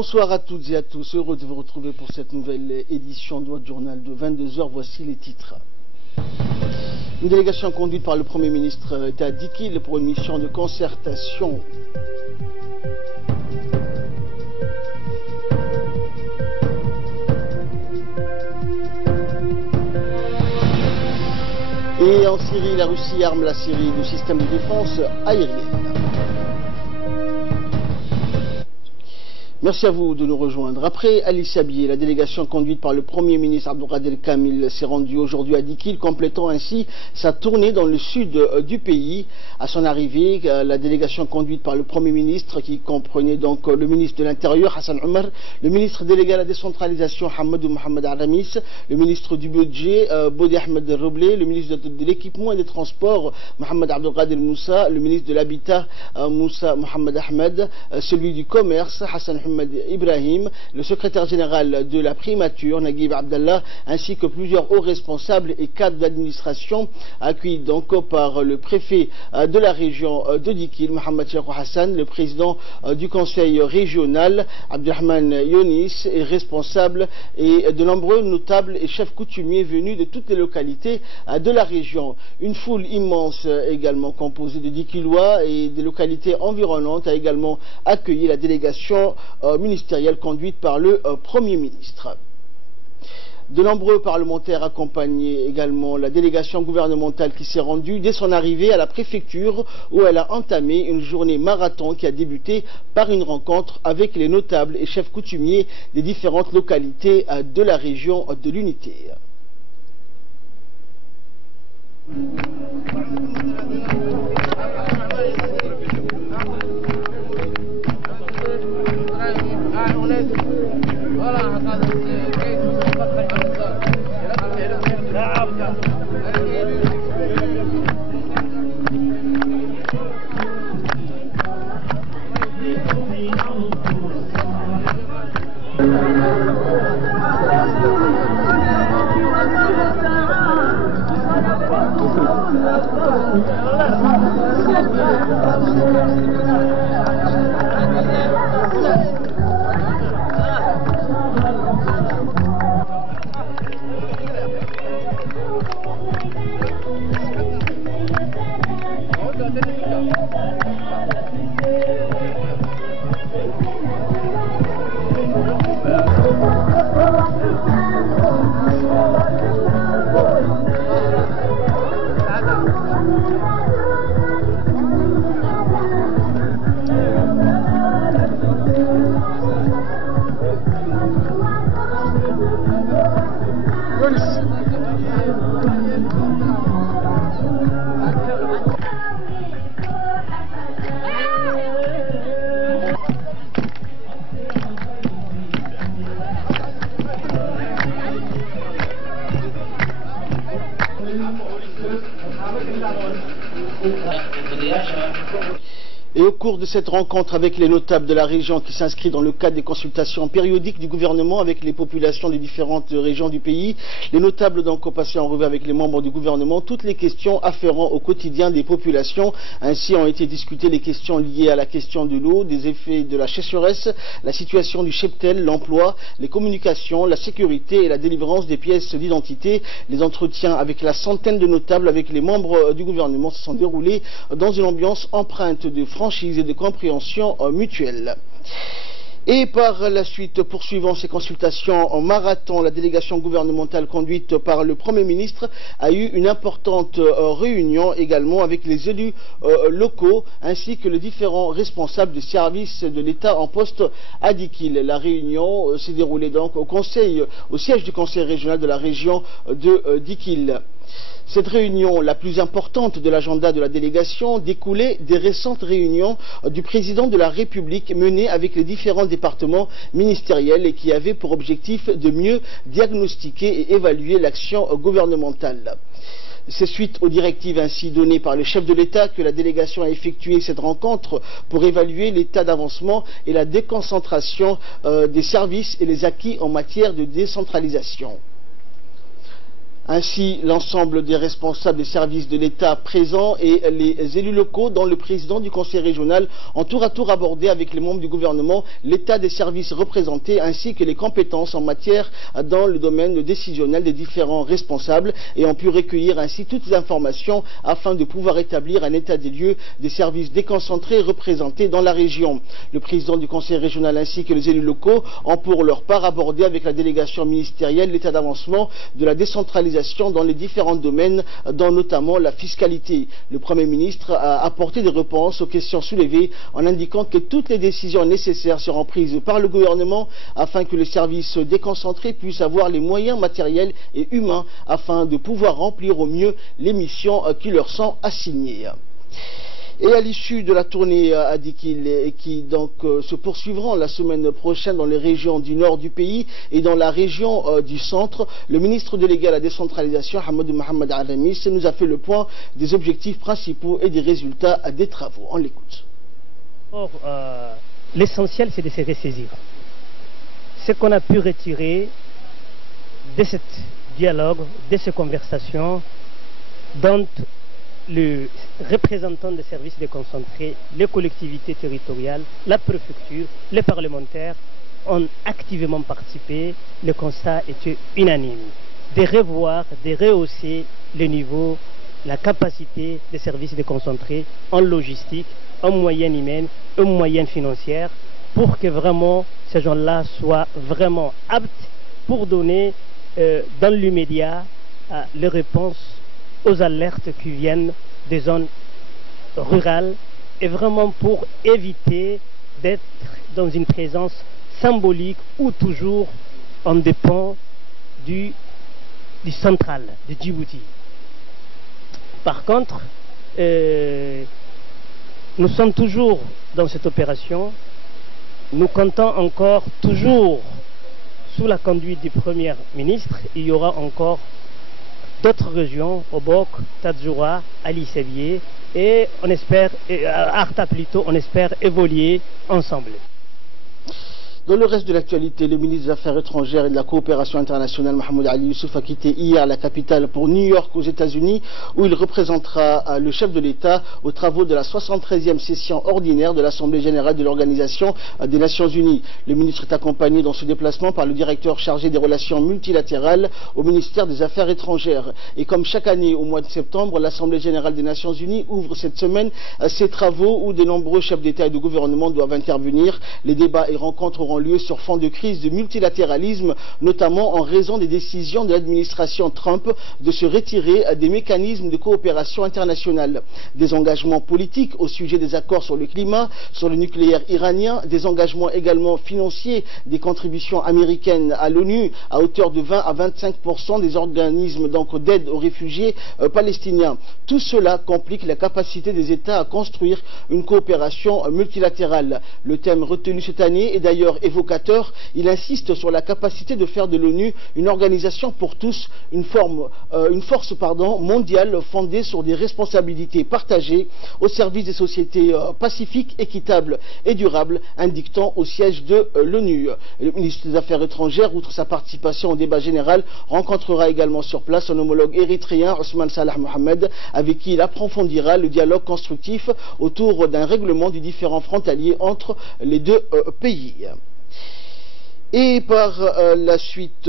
Bonsoir à toutes et à tous, heureux de vous retrouver pour cette nouvelle édition de votre journal de 22h. Voici les titres. Une délégation conduite par le Premier ministre est à Dikil pour une mission de concertation. Et en Syrie, la Russie arme la Syrie du système de défense aérienne. Merci à vous de nous rejoindre. Après Ali Sabieh, la délégation conduite par le Premier ministre Abdelkader Kamil s'est rendue aujourd'hui à Dikil, complétant ainsi sa tournée dans le sud du pays. À son arrivée, la délégation conduite par le Premier ministre, qui comprenait donc le ministre de l'Intérieur, Hassan Omar, le ministre délégué à la décentralisation, Hamadou Mohamed Aramis, le ministre du Budget, Bodi Ahmed Roblé, le ministre de l'Équipement et des Transports, Mohamed Abdelkader Moussa, le ministre de l'Habitat, Moussa Mohamed Ahmed, celui du Commerce, Hassan Ibrahim, le secrétaire général de la primature, Naguib Abdallah, ainsi que plusieurs hauts responsables et cadres d'administration, accueillis donc par le préfet de la région de Dikil, Mohamed Cheikh Hassan, le président du conseil régional, Abdelrahman Younis, est responsable, et de nombreux notables et chefs coutumiers venus de toutes les localités de la région. Une foule immense également composée de Dikilois et des localités environnantes a également accueilli la délégation ministérielle conduite par le Premier ministre. De nombreux parlementaires accompagnaient également la délégation gouvernementale qui s'est rendue dès son arrivée à la préfecture, où elle a entamé une journée marathon qui a débuté par une rencontre avec les notables et chefs coutumiers des différentes localités de la région de l'Unité. Et au cours de cette rencontre avec les notables de la région qui s'inscrit dans le cadre des consultations périodiques du gouvernement avec les populations des différentes régions du pays, les notables donc ont passé en revue avec les membres du gouvernement toutes les questions afférentes au quotidien des populations. Ainsi ont été discutées les questions liées à la question de l'eau, des effets de la sécheresse, la situation du cheptel, l'emploi, les communications, la sécurité et la délivrance des pièces d'identité. Les entretiens avec la centaine de notables avec les membres du gouvernement se sont déroulés dans une ambiance empreinte de franchise et de compréhension mutuelle. Et par la suite, poursuivant ces consultations en marathon, la délégation gouvernementale conduite par le Premier ministre a eu une importante réunion également avec les élus locaux ainsi que les différents responsables des services de l'État en poste à Dikil. La réunion s'est déroulée donc au siège du conseil régional de la région de Dikil. Cette réunion, la plus importante de l'agenda de la délégation, découlait des récentes réunions du président de la République menées avec les différents départements ministériels et qui avaient pour objectif de mieux diagnostiquer et évaluer l'action gouvernementale. C'est suite aux directives ainsi données par le chef de l'État que la délégation a effectué cette rencontre pour évaluer l'état d'avancement et la déconcentration des services et les acquis en matière de décentralisation. Ainsi, l'ensemble des responsables des services de l'État présents et les élus locaux, dont le président du conseil régional, ont tour à tour abordé avec les membres du gouvernement l'état des services représentés ainsi que les compétences en matière dans le domaine décisionnel des différents responsables et ont pu recueillir ainsi toutes les informations afin de pouvoir établir un état des lieux des services déconcentrés représentés dans la région. Le président du conseil régional ainsi que les élus locaux ont pour leur part abordé avec la délégation ministérielle l'état d'avancement de la décentralisation dans les différents domaines, dont notamment la fiscalité. Le Premier ministre a apporté des réponses aux questions soulevées en indiquant que toutes les décisions nécessaires seront prises par le gouvernement afin que les services déconcentrés puissent avoir les moyens matériels et humains afin de pouvoir remplir au mieux les missions qui leur sont assignées. Et à l'issue de la tournée à Dikil, qui donc se poursuivront la semaine prochaine dans les régions du nord du pays et dans la région du centre, le ministre délégué à la décentralisation, Hamadou Mohamed Aramis, nous a fait le point des objectifs principaux et des résultats des travaux. On l'écoute. L'essentiel, c'est de se ressaisir. Ce qu'on a pu retirer de ce dialogue, de ces conversations, dont le représentant des services déconcentrés, les collectivités territoriales, la préfecture, les parlementaires ont activement participé. Le constat était unanime. De revoir, de rehausser le niveau, la capacité des services déconcentrés en logistique, en moyenne humaine, en moyenne financière, pour que vraiment ces gens-là soient vraiment aptes pour donner dans l'immédiat les réponses aux alertes qui viennent des zones rurales et vraiment pour éviter d'être dans une présence symbolique où toujours on dépend du central, de Djibouti. Par contre, nous sommes toujours dans cette opération, nous comptons encore toujours sous la conduite du Premier ministre, il y aura encore d'autres régions, Obok, Tadjoura, Ali Sevier, et on espère, Arta plutôt, on espère évoluer ensemble. Dans le reste de l'actualité, le ministre des Affaires étrangères et de la coopération internationale, Mahmoud Ali Youssouf, a quitté hier la capitale pour New York aux États-Unis, où il représentera le chef de l'État aux travaux de la 73e session ordinaire de l'Assemblée générale de l'Organisation des Nations Unies. Le ministre est accompagné dans ce déplacement par le directeur chargé des relations multilatérales au ministère des Affaires étrangères. Et comme chaque année au mois de septembre, l'Assemblée générale des Nations Unies ouvre cette semaine ses travaux où de nombreux chefs d'État et de gouvernement doivent intervenir. Les débats et rencontres auront lieu sur fond de crise de multilatéralisme, notamment en raison des décisions de l'administration Trump de se retirer des mécanismes de coopération internationale. Des engagements politiques au sujet des accords sur le climat, sur le nucléaire iranien, des engagements également financiers, des contributions américaines à l'ONU à hauteur de 20 à 25% des organismes d'aide aux réfugiés palestiniens. Tout cela complique la capacité des États à construire une coopération multilatérale. Le thème retenu cette année est d'ailleurs évocateur. Il insiste sur la capacité de faire de l'ONU une organisation pour tous, une force mondiale fondée sur des responsabilités partagées au service des sociétés pacifiques, équitables et durables, indiquant au siège de l'ONU. Le ministre des Affaires étrangères, outre sa participation au débat général, rencontrera également sur place son homologue érythréen Ousmane Salah Mohamed, avec qui il approfondira le dialogue constructif autour d'un règlement du différend frontalier entre les deux pays. Et par la suite,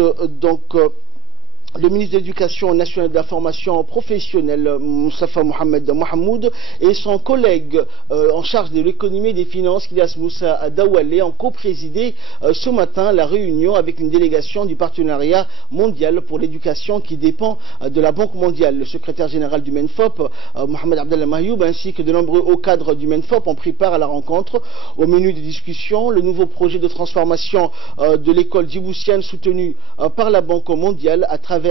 le ministre de l'Éducation nationale et de la formation professionnelle, Moustapha Mohamed Mahmoud, et son collègue en charge de l'économie et des finances, Ilyas Moussa Dawalé, ont co-présidé ce matin la réunion avec une délégation du partenariat mondial pour l'éducation qui dépend de la Banque mondiale. Le secrétaire général du MENFOP, Mohamed Abdallah Mayoub, ainsi que de nombreux hauts cadres du MENFOP ont pris part à la rencontre. Au menu des discussions, le nouveau projet de transformation de l'école djiboutienne soutenu par la Banque mondiale à travers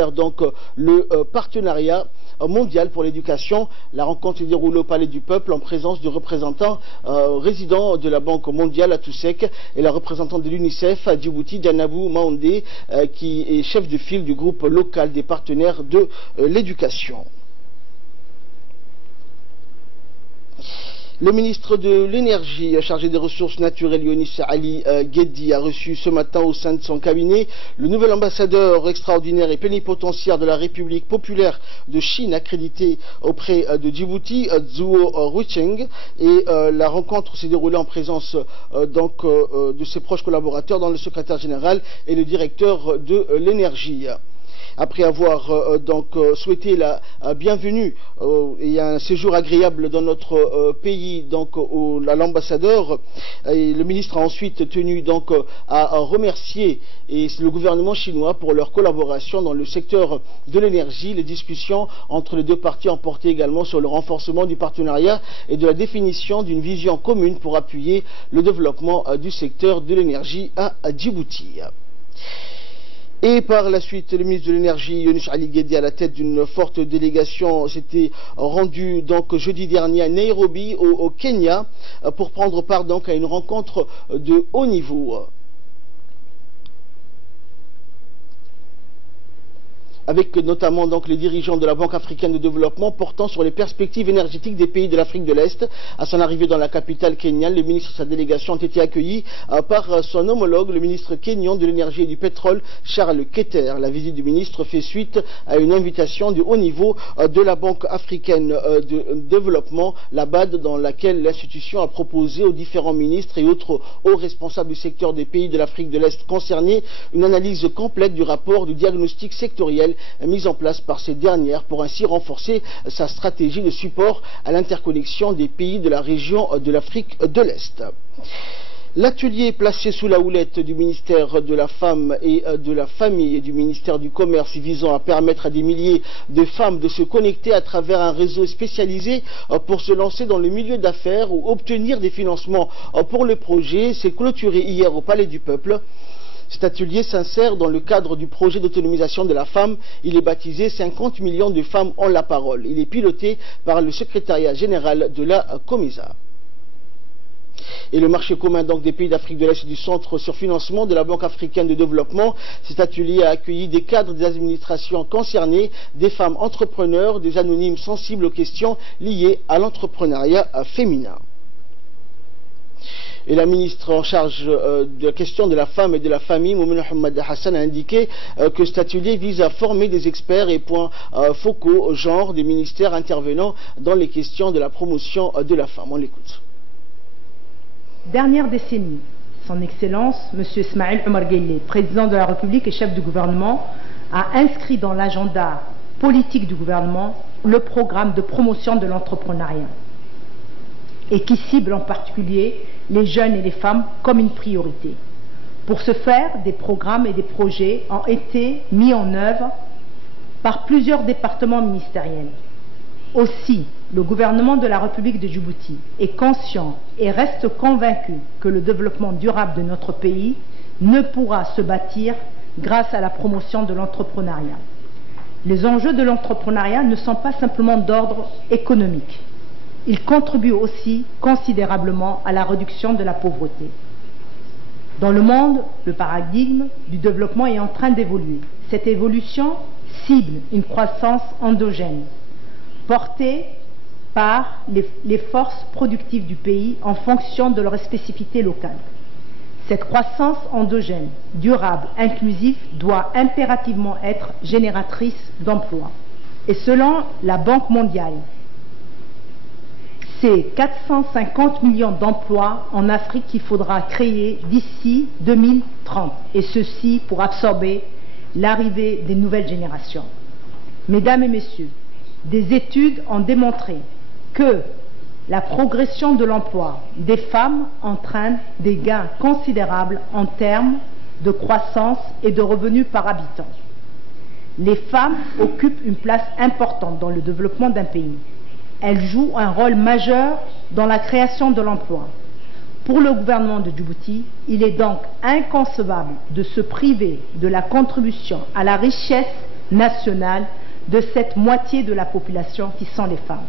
le partenariat mondial pour l'éducation. La rencontre s'est déroulée au Palais du Peuple en présence du représentant résident de la Banque mondiale à Toussek et la représentante de l'UNICEF à Djibouti, Janabou Maoundé, qui est chef de file du groupe local des partenaires de l'éducation. Le ministre de l'Énergie, chargé des ressources naturelles, Younis Ali Gueddi, a reçu ce matin au sein de son cabinet le nouvel ambassadeur extraordinaire et plénipotentiaire de la République populaire de Chine, accrédité auprès de Djibouti, Zhuo Ruicheng. Et la rencontre s'est déroulée en présence de ses proches collaborateurs, dont le secrétaire général et le directeur de l'énergie. Après avoir souhaité la bienvenue et un séjour agréable dans notre pays à l'ambassadeur, le ministre a ensuite tenu à remercier le gouvernement chinois pour leur collaboration dans le secteur de l'énergie. Les discussions entre les deux parties ont porté également sur le renforcement du partenariat et de la définition d'une vision commune pour appuyer le développement du secteur de l'énergie à Djibouti. Et par la suite, le ministre de l'Énergie, Younis Ali Gueddi, à la tête d'une forte délégation, s'était rendu jeudi dernier à Nairobi, au Kenya, pour prendre part à une rencontre de haut niveau. Avec notamment les dirigeants de la Banque africaine de développement portant sur les perspectives énergétiques des pays de l'Afrique de l'Est. À son arrivée dans la capitale kenyane, le ministre et sa délégation ont été accueillis par son homologue, le ministre kenyan de l'énergie et du pétrole, Charles Keter. La visite du ministre fait suite à une invitation de haut niveau de la Banque africaine de développement, la BAD, dans laquelle l'institution a proposé aux différents ministres et autres hauts responsables du secteur des pays de l'Afrique de l'Est concernés une analyse complète du rapport du diagnostic sectoriel mise en place par ces dernières pour ainsi renforcer sa stratégie de support à l'interconnexion des pays de la région de l'Afrique de l'Est. L'atelier placé sous la houlette du ministère de la Femme et de la Famille et du ministère du Commerce visant à permettre à des milliers de femmes de se connecter à travers un réseau spécialisé pour se lancer dans le milieu d'affaires ou obtenir des financements pour le projet s'est clôturé hier au Palais du Peuple. Cet atelier s'insère dans le cadre du projet d'autonomisation de la femme. Il est baptisé 50 millions de femmes ont la parole. Il est piloté par le secrétariat général de la COMESA. Et le marché commun des pays d'Afrique de l'Est et du Centre sur financement de la Banque africaine de développement, cet atelier a accueilli des cadres des administrations concernées, des femmes entrepreneurs, des anonymes sensibles aux questions liées à l'entrepreneuriat féminin. Et la ministre en charge de la question de la femme et de la famille, Moumine Mohamed Hassan, a indiqué que cet atelier vise à former des experts et points focaux genre des ministères intervenant dans les questions de la promotion de la femme. On l'écoute. Dernière décennie, son Excellence, M. Ismaël Omar Guelleh, président de la République et chef du gouvernement, a inscrit dans l'agenda politique du gouvernement le programme de promotion de l'entrepreneuriat et qui cible en particulier les jeunes et les femmes comme une priorité. Pour ce faire, des programmes et des projets ont été mis en œuvre par plusieurs départements ministériels. Aussi, le gouvernement de la République de Djibouti est conscient et reste convaincu que le développement durable de notre pays ne pourra se bâtir grâce à la promotion de l'entrepreneuriat. Les enjeux de l'entrepreneuriat ne sont pas simplement d'ordre économique. Ils contribuent aussi considérablement à la réduction de la pauvreté. Dans le monde, le paradigme du développement est en train d'évoluer. Cette évolution cible une croissance endogène, portée par les forces productives du pays en fonction de leurs spécificités locales. Cette croissance endogène, durable, inclusive, doit impérativement être génératrice d'emplois. Et selon la Banque mondiale, c'est 450 millions d'emplois en Afrique qu'il faudra créer d'ici 2030, et ceci pour absorber l'arrivée des nouvelles générations. Mesdames et messieurs, des études ont démontré que la progression de l'emploi des femmes entraîne des gains considérables en termes de croissance et de revenus par habitant. Les femmes occupent une place importante dans le développement d'un pays. Elles jouent un rôle majeur dans la création de l'emploi. Pour le gouvernement de Djibouti, il est donc inconcevable de se priver de la contribution à la richesse nationale de cette moitié de la population qui sont les femmes.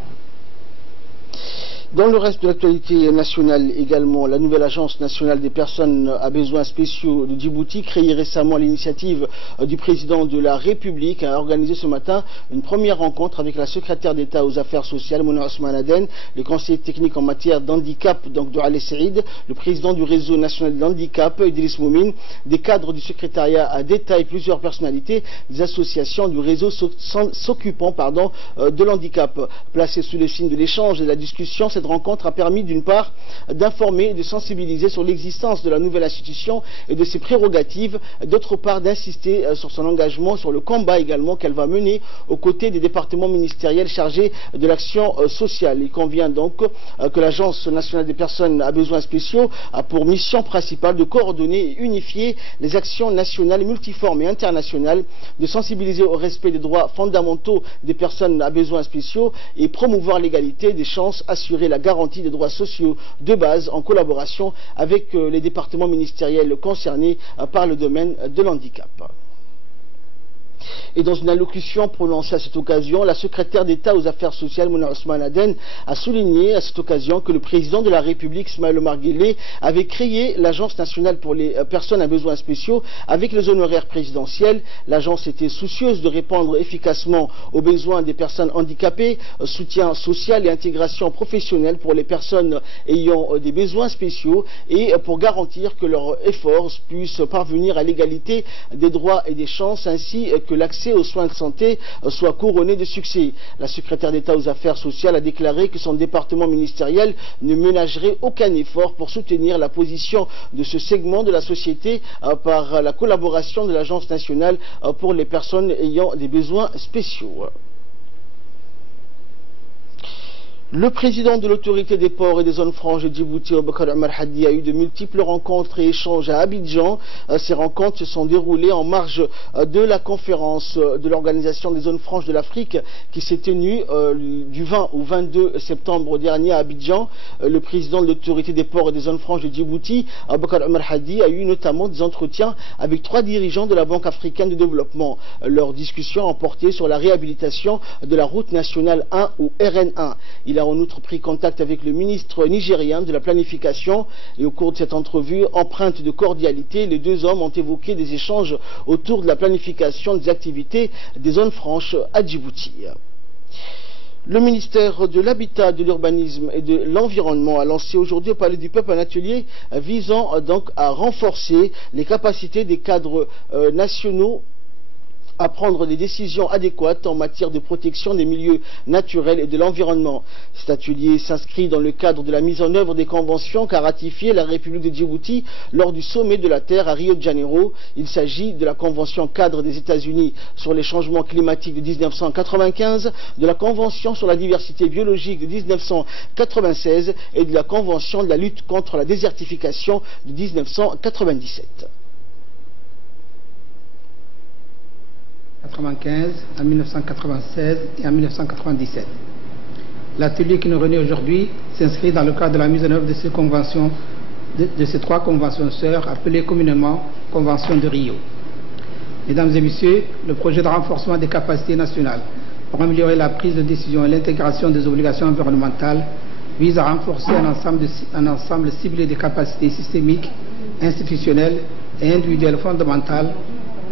Dans le reste de l'actualité nationale également, la nouvelle agence nationale des personnes à besoins spéciaux de Djibouti, créée récemment à l'initiative du président de la République, a organisé ce matin une première rencontre avec la secrétaire d'État aux affaires sociales, Mouna Ousmane Aden, le conseiller technique en matière d'handicap, donc de Ali Saïd, le président du réseau national de l'handicap, Idriss Moumine, des cadres du secrétariat d'État et plusieurs personnalités des associations du réseau s'occupant de l'handicap. Placée sous le signe de l'échange et de la discussion, cette rencontre a permis d'une part d'informer et de sensibiliser sur l'existence de la nouvelle institution et de ses prérogatives, d'autre part d'insister sur son engagement, sur le combat également qu'elle va mener aux côtés des départements ministériels chargés de l'action sociale. Il convient donc que l'Agence nationale des personnes à besoins spéciaux a pour mission principale de coordonner et unifier les actions nationales, multiformes et internationales, de sensibiliser au respect des droits fondamentaux des personnes à besoins spéciaux et promouvoir l'égalité des chances, assurer la garantie des droits sociaux de base en collaboration avec les départements ministériels concernés par le domaine de l'handicap. Et dans une allocution prononcée à cette occasion, la secrétaire d'État aux affaires sociales, Mouna Ousmane Aden, a souligné à cette occasion que le président de la République, Ismaël Omar Guelleh, avait créé l'Agence nationale pour les personnes à besoins spéciaux avec les honoraires présidentiels. L'agence était soucieuse de répondre efficacement aux besoins des personnes handicapées, soutien social et intégration professionnelle pour les personnes ayant des besoins spéciaux et pour garantir que leurs efforts puissent parvenir à l'égalité des droits et des chances ainsi que l'accès aux soins de santé soit couronné de succès. La secrétaire d'État aux affaires sociales a déclaré que son département ministériel ne ménagerait aucun effort pour soutenir la position de ce segment de la société par la collaboration de l'Agence nationale pour les personnes ayant des besoins spéciaux. Le président de l'autorité des ports et des zones franches de Djibouti, Boubacar Omar Hadi, a eu de multiples rencontres et échanges à Abidjan. Ces rencontres se sont déroulées en marge de la conférence de l'Organisation des zones franches de l'Afrique qui s'est tenue du 20 au 22 septembre dernier à Abidjan. Le président de l'autorité des ports et des zones franches de Djibouti, Boubacar Omar Hadi, a eu notamment des entretiens avec 3 dirigeants de la Banque africaine de développement. Leurs discussions ont porté sur la réhabilitation de la route nationale 1 ou RN1. Il a en outre pris contact avec le ministre nigérien de la planification et au cours de cette entrevue empreinte de cordialité, les deux hommes ont évoqué des échanges autour de la planification des activités des zones franches à Djibouti. Le ministère de l'Habitat, de l'Urbanisme et de l'Environnement a lancé aujourd'hui au Palais du Peuple un atelier visant donc à renforcer les capacités des cadres nationaux à prendre des décisions adéquates en matière de protection des milieux naturels et de l'environnement. Cet atelier s'inscrit dans le cadre de la mise en œuvre des conventions qu'a ratifié la République de Djibouti lors du sommet de la Terre à Rio de Janeiro. Il s'agit de la Convention cadre des États-Unis sur les changements climatiques de 1995, de la Convention sur la diversité biologique de 1996 et de la Convention de la lutte contre la désertification de 1997. 1995, en 1996 et en 1997. L'atelier qui nous réunit aujourd'hui s'inscrit dans le cadre de la mise en œuvre de ces conventions, de ces 3 conventions sœurs appelées communément Convention de Rio. Mesdames et messieurs, le projet de renforcement des capacités nationales pour améliorer la prise de décision et l'intégration des obligations environnementales vise à renforcer un ensemble ciblé des capacités systémiques, institutionnelles et individuelles fondamentales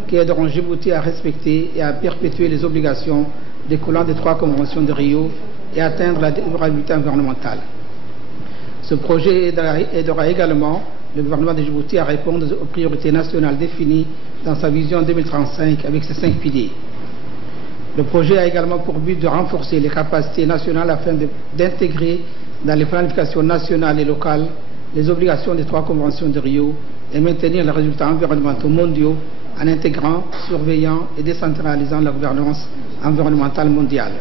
qui aideront Djibouti à respecter et à perpétuer les obligations découlant des 3 conventions de Rio et atteindre la durabilité environnementale. Ce projet aidera également le gouvernement de Djibouti à répondre aux priorités nationales définies dans sa vision 2035 avec ses 5 piliers. Le projet a également pour but de renforcer les capacités nationales afin d'intégrer dans les planifications nationales et locales les obligations des 3 conventions de Rio et maintenir les résultats environnementaux mondiaux en intégrant, surveillant et décentralisant la gouvernance environnementale mondiale.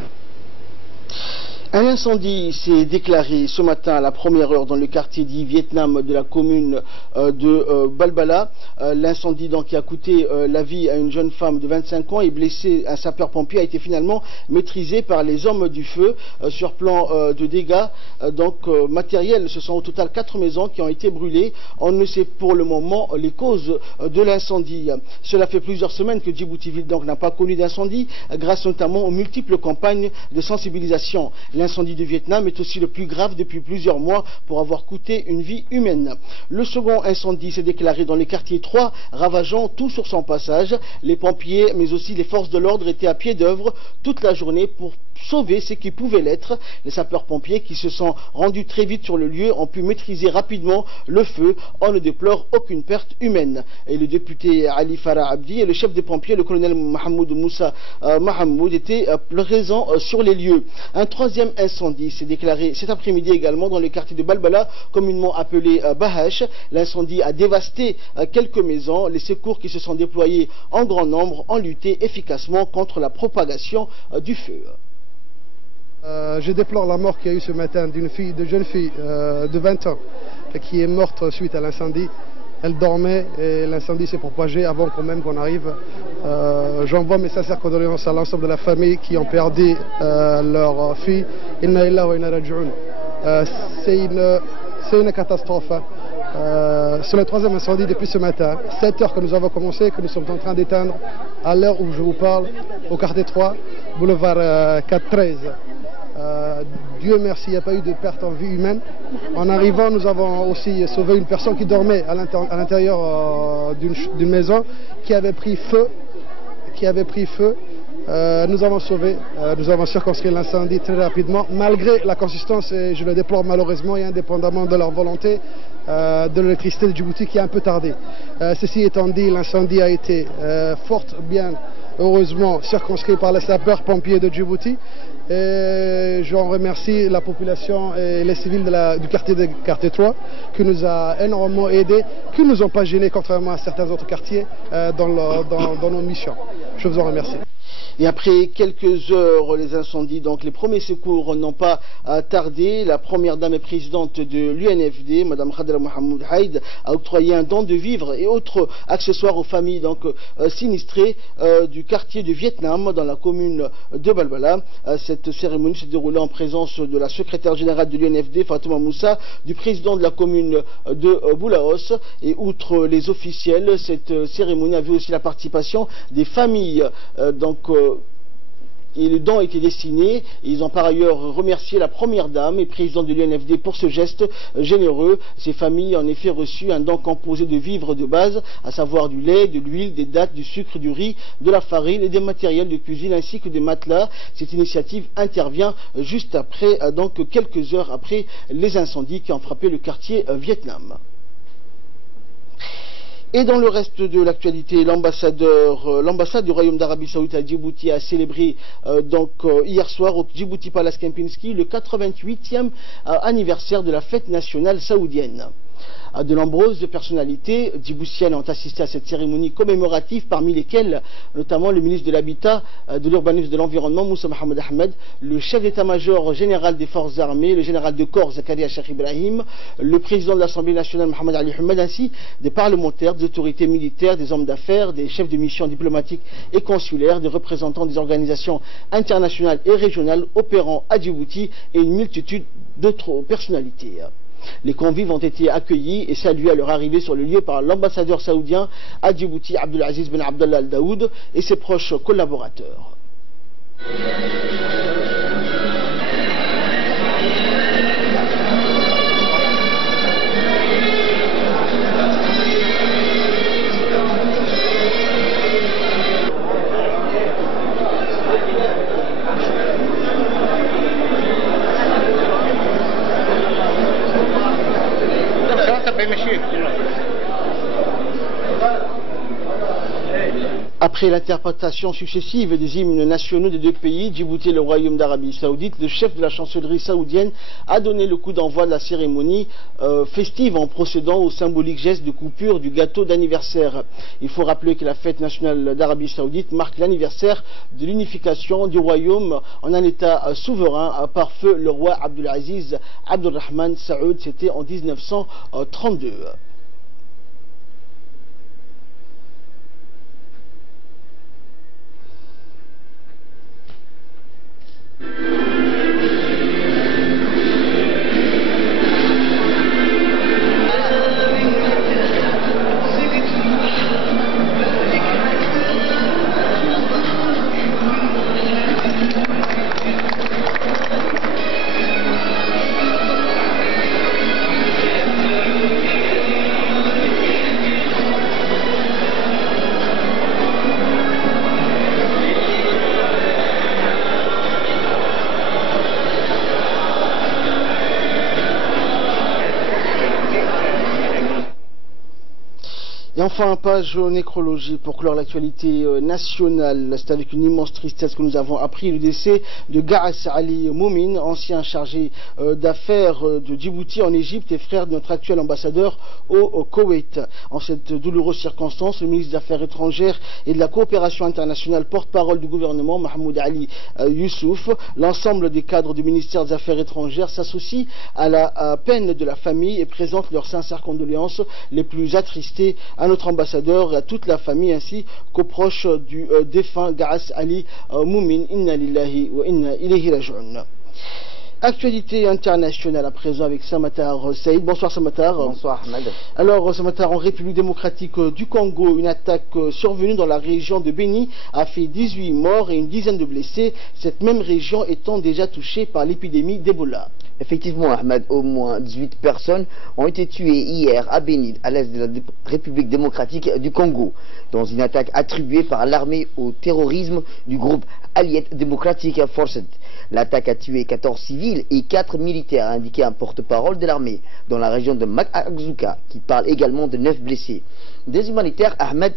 Un incendie s'est déclaré ce matin à la première heure dans le quartier dit Vietnam de la commune de Balbala. L'incendie qui a coûté la vie à une jeune femme de 25 ans et blessé un sapeur-pompier a été finalement maîtrisé par les hommes du feu. Sur plan de dégâts matériels, ce sont au total 4 maisons qui ont été brûlées. On ne sait pour le moment les causes de l'incendie. Cela fait plusieurs semaines que Djibouti-Ville n'a pas connu d'incendie grâce notamment aux multiples campagnes de sensibilisation. L'incendie du Vietnam est aussi le plus grave depuis plusieurs mois pour avoir coûté une vie humaine. Le second incendie s'est déclaré dans les quartiers 3, ravageant tout sur son passage. Les pompiers, mais aussi les forces de l'ordre étaient à pied d'œuvre toute la journée pour sauver ce qui pouvait l'être. Les sapeurs-pompiers qui se sont rendus très vite sur le lieu ont pu maîtriser rapidement le feu. On ne déplore aucune perte humaine. Et le député Ali Farah Abdi et le chef des pompiers, le colonel Mohamed Moussa Mahamoud, étaient présents sur les lieux. Un troisième incendie s'est déclaré cet après-midi également dans le quartier de Balbala, communément appelé Bahash. L'incendie a dévasté quelques maisons. Les secours qui se sont déployés en grand nombre ont lutté efficacement contre la propagation du feu. Je déplore la mort qu'il y a eu ce matin d'une jeune fille de 20 ans qui est morte suite à l'incendie. Elle dormait et l'incendie s'est propagé avant même qu'on arrive. J'envoie mes sincères condoléances à l'ensemble de la famille qui ont perdu leur fille. Inna lillahi wa inna raji'un. C'est une catastrophe. C'est le troisième incendie depuis ce matin. 7 heures que nous avons commencé, que nous sommes en train d'éteindre à l'heure où je vous parle, au quartier 3, boulevard 413. Dieu merci, il n'y a pas eu de perte en vie humaine. En arrivant, nous avons aussi sauvé une personne qui dormait à l'intérieur d'une maison qui avait pris feu. Nous avons sauvé, nous avons circonscrit l'incendie très rapidement, malgré la consistance, et je le déplore malheureusement, et indépendamment de leur volonté, de l'électricité de Djibouti qui a un peu tardé. Ceci étant dit, l'incendie a été fort bien, heureusement, circonscrit par les sapeurs-pompiers de Djibouti. Et j'en remercie la population et les civils du quartier 3 qui nous a énormément aidés, qui ne nous ont pas gênés contrairement à certains autres quartiers dans nos missions. Je vous en remercie. Et après quelques heures, les incendies, donc les premiers secours n'ont pas tardé. La première dame et présidente de l'UNFD, Mme Khadra Mohamed Haïd, a octroyé un don de vivres et autres accessoires aux familles sinistrées du quartier du Vietnam dans la commune de Balbala. Cette cérémonie s'est déroulée en présence de la secrétaire générale de l'UNFD, Fatouma Moussa, du président de la commune de Boulaos. Et outre les officiels, cette cérémonie a vu aussi la participation des familles. Et le don était destiné. Ils ont par ailleurs remercié la première dame et présidente de l'UNFD pour ce geste généreux. Ces familles ont en effet reçu un don composé de vivres de base, à savoir du lait, de l'huile, des dattes, du sucre, du riz, de la farine et des matériels de cuisine ainsi que des matelas. Cette initiative intervient juste après, donc quelques heures après les incendies qui ont frappé le quartier Vietnam. Et dans le reste de l'actualité, l'ambassade du Royaume d'Arabie Saoudite à Djibouti a célébré hier soir au Djibouti Palace Kempinski le 88e anniversaire de la fête nationale saoudienne. De nombreuses personnalités djiboutiennes ont assisté à cette cérémonie commémorative, parmi lesquelles notamment le ministre de l'Habitat, de l'Urbanisme et de l'Environnement, Moussa Mohamed Ahmed, le chef d'état-major général des forces armées, le général de corps Zakaria Cheikh Ibrahim, le président de l'Assemblée nationale Mohamed Ali Hamed, ainsi des parlementaires, des autorités militaires, des hommes d'affaires, des chefs de mission diplomatiques et consulaires, des représentants des organisations internationales et régionales opérant à Djibouti et une multitude d'autres personnalités. Les convives ont été accueillis et salués à leur arrivée sur le lieu par l'ambassadeur saoudien à Djibouti, Abdulaziz Ben Abdallah Al Daoud, et ses proches collaborateurs. Après l'interprétation successive des hymnes nationaux des deux pays, Djibouti et le Royaume d'Arabie Saoudite, le chef de la chancellerie saoudienne a donné le coup d'envoi de la cérémonie festive en procédant au symbolique geste de coupure du gâteau d'anniversaire. Il faut rappeler que la fête nationale d'Arabie Saoudite marque l'anniversaire de l'unification du Royaume en un État souverain par feu le roi Abdulaziz Abdurrahman Saoud. C'était en 1932. Enfin, page nécrologie pour clore l'actualité nationale. C'est avec une immense tristesse que nous avons appris le décès de Gaas Ali Moumine, ancien chargé d'affaires de Djibouti en Égypte et frère de notre actuel ambassadeur au Koweït. En cette douloureuse circonstance, le ministre des Affaires étrangères et de la coopération internationale, porte-parole du gouvernement, Mahmoud Ali Youssouf, l'ensemble des cadres du ministère des Affaires étrangères s'associent à la peine de la famille et présentent leurs sincères condoléances les plus attristées à notre ambassadeur et à toute la famille ainsi qu'aux proches du défunt Gaas Ali Moumine. Inna lillahi wa inna ilayhi raji'un. Actualité internationale à présent avec Samatar Saïd. Bonsoir Samatar. Bonsoir Ahmed. Alors Samatar, en République démocratique du Congo, une attaque survenue dans la région de Beni a fait 18 morts et une dizaine de blessés, cette même région étant déjà touchée par l'épidémie d'Ebola. Effectivement Ahmed, au moins 18 personnes ont été tuées hier à Beni, à l'est de la République démocratique du Congo, dans une attaque attribuée par l'armée au terrorisme du groupe Allied Democratic Forces. L'attaque a tué 14 civils et 4 militaires, a indiqué un porte-parole de l'armée dans la région de Makazuka, qui parle également de 9 blessés. Des humanitaires, Ahmed,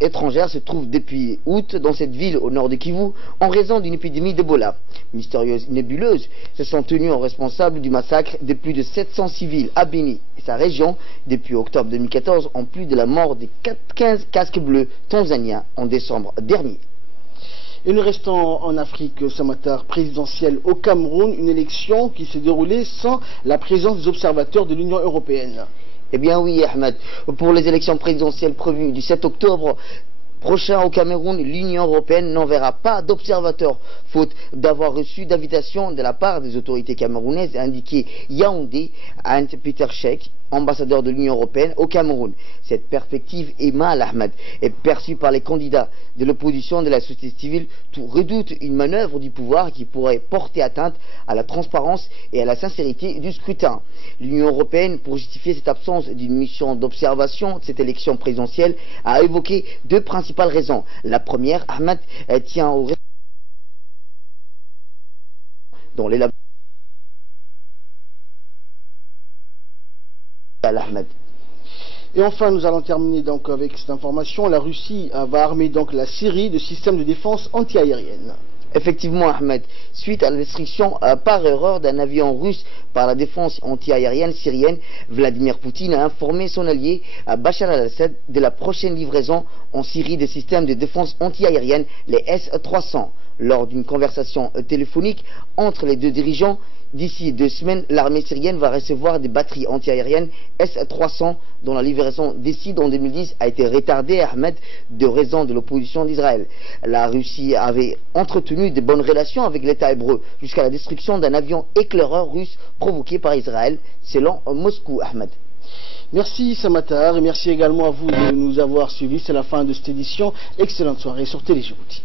étrangères se trouvent depuis août dans cette ville au nord de Kivu en raison d'une épidémie d'Ebola. Mystérieuse nébuleuse se sont tenus en responsable du massacre de plus de 700 civils à Beni et sa région depuis octobre 2014, en plus de la mort des 15 casques bleus tanzaniens en décembre dernier. Et nous restons en Afrique, Samatar, présidentielle au Cameroun, une élection qui s'est déroulée sans la présence des observateurs de l'Union européenne. Eh bien oui Ahmed, pour les élections présidentielles prévues du 7 octobre prochain au Cameroun, l'Union européenne n'enverra pas d'observateurs, faute d'avoir reçu d'invitation de la part des autorités camerounaises, a indiqué Yaoundé à Peter Sheikh, ambassadeur de l'Union européenne au Cameroun. Cette perspective est mal, Ahmed, est perçue par les candidats de l'opposition de la société civile. Tout redoute une manœuvre du pouvoir qui pourrait porter atteinte à la transparence et à la sincérité du scrutin. L'Union européenne, pour justifier cette absence d'une mission d'observation de cette élection présidentielle, a évoqué deux principales raisons. La première, Ahmed, tient au dans les Ahmed. Et enfin, nous allons terminer donc avec cette information. La Russie va armer donc la Syrie de systèmes de défense antiaérienne. Effectivement, Ahmed, suite à la destruction par erreur d'un avion russe par la défense antiaérienne syrienne, Vladimir Poutine a informé son allié Bachar al-Assad de la prochaine livraison en Syrie des systèmes de défense antiaérienne, les S-300. Lors d'une conversation téléphonique entre les deux dirigeants, d'ici 2 semaines, l'armée syrienne va recevoir des batteries antiaériennes S-300 dont la livraison décide en 2010 a été retardée, Ahmed, de raison de l'opposition d'Israël. La Russie avait entretenu de bonnes relations avec l'État hébreu jusqu'à la destruction d'un avion éclaireur russe provoqué par Israël, selon Moscou, Ahmed. Merci Samatar et merci également à vous de nous avoir suivis. C'est la fin de cette édition. Excellente soirée sur Télé Djibouti.